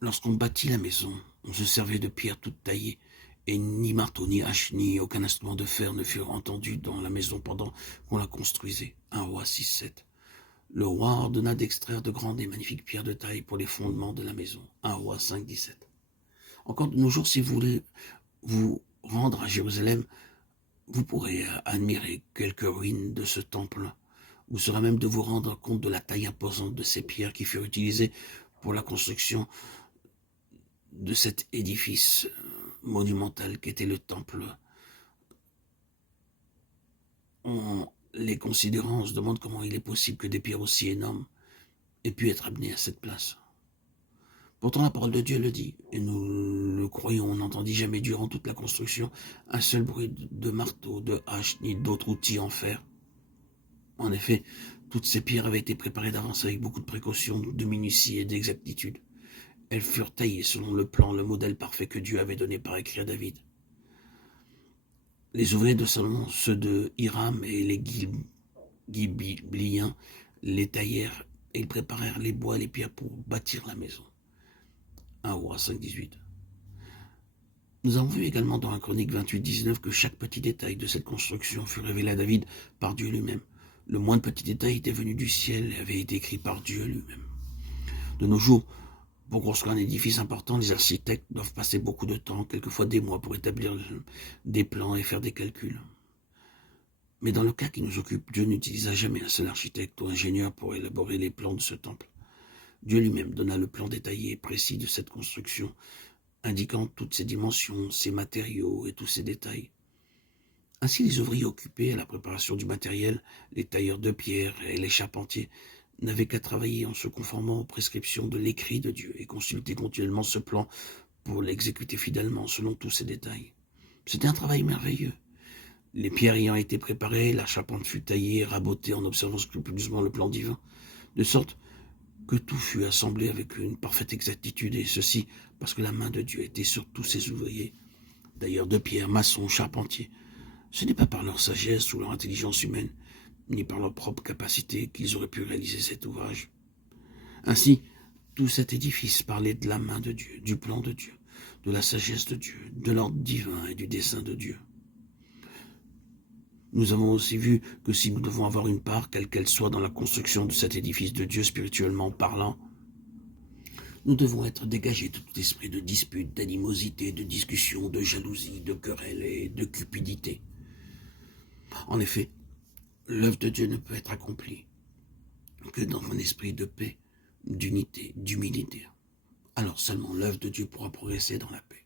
Lorsqu'on bâtit la maison, on se servait de pierres toutes taillées, et ni marteau, ni hache, ni aucun instrument de fer ne furent entendus dans la maison pendant qu'on la construisait. 1 Roi 6:7. Le roi ordonna d'extraire de grandes et magnifiques pierres de taille pour les fondements de la maison. 1 Roi 5:17. Encore de nos jours, si vous voulez vous rendre à Jérusalem, vous pourrez admirer quelques ruines de ce temple. Vous serez même de vous rendre compte de la taille imposante de ces pierres qui furent utilisées pour la construction de cet édifice monumental qu'était le temple. Les considérant, on se demande comment il est possible que des pierres aussi énormes aient pu être amenées à cette place. Pourtant, la parole de Dieu le dit, et nous le croyons. On n'entendit jamais durant toute la construction un seul bruit de marteau, de hache, ni d'autres outils en fer. En effet, toutes ces pierres avaient été préparées d'avance avec beaucoup de précautions, de minutie et d'exactitude. Elles furent taillées selon le plan, le modèle parfait que Dieu avait donné par écrit à David. Les ouvriers de Salomon, ceux de Hiram et les Gibliens, les taillèrent et ils préparèrent les bois et les pierres pour bâtir la maison. 1 Roi 5:18. Nous avons vu également dans la chronique 28:19 que chaque petit détail de cette construction fut révélé à David par Dieu lui-même. Le moindre petit détail était venu du ciel et avait été écrit par Dieu lui-même. De nos jours, pour construire un édifice important, les architectes doivent passer beaucoup de temps, quelquefois des mois, pour établir des plans et faire des calculs. Mais dans le cas qui nous occupe, Dieu n'utilisa jamais un seul architecte ou ingénieur pour élaborer les plans de ce temple. Dieu lui-même donna le plan détaillé et précis de cette construction, indiquant toutes ses dimensions, ses matériaux et tous ses détails. Ainsi, les ouvriers occupés à la préparation du matériel, les tailleurs de pierre et les charpentiers, n'avaient qu'à travailler en se conformant aux prescriptions de l'écrit de Dieu et consulter continuellement ce plan pour l'exécuter fidèlement selon tous ses détails. C'était un travail merveilleux. Les pierres ayant été préparées, la charpente fut taillée et rabotée en observant scrupuleusement le plan divin, de sorte que tout fut assemblé avec une parfaite exactitude, et ceci parce que la main de Dieu était sur tous ses ouvriers, tailleurs de pierre, maçons, charpentiers. Ce n'est pas par leur sagesse ou leur intelligence humaine, ni par leur propre capacité qu'ils auraient pu réaliser cet ouvrage. Ainsi, tout cet édifice parlait de la main de Dieu, du plan de Dieu, de la sagesse de Dieu, de l'ordre divin et du dessein de Dieu. Nous avons aussi vu que si nous devons avoir une part, quelle qu'elle soit, dans la construction de cet édifice de Dieu spirituellement parlant, nous devons être dégagés de tout esprit de dispute, d'animosité, de discussion, de jalousie, de querelle et de cupidité. En effet, l'œuvre de Dieu ne peut être accomplie que dans un esprit de paix, d'unité, d'humilité. Alors seulement l'œuvre de Dieu pourra progresser dans la paix.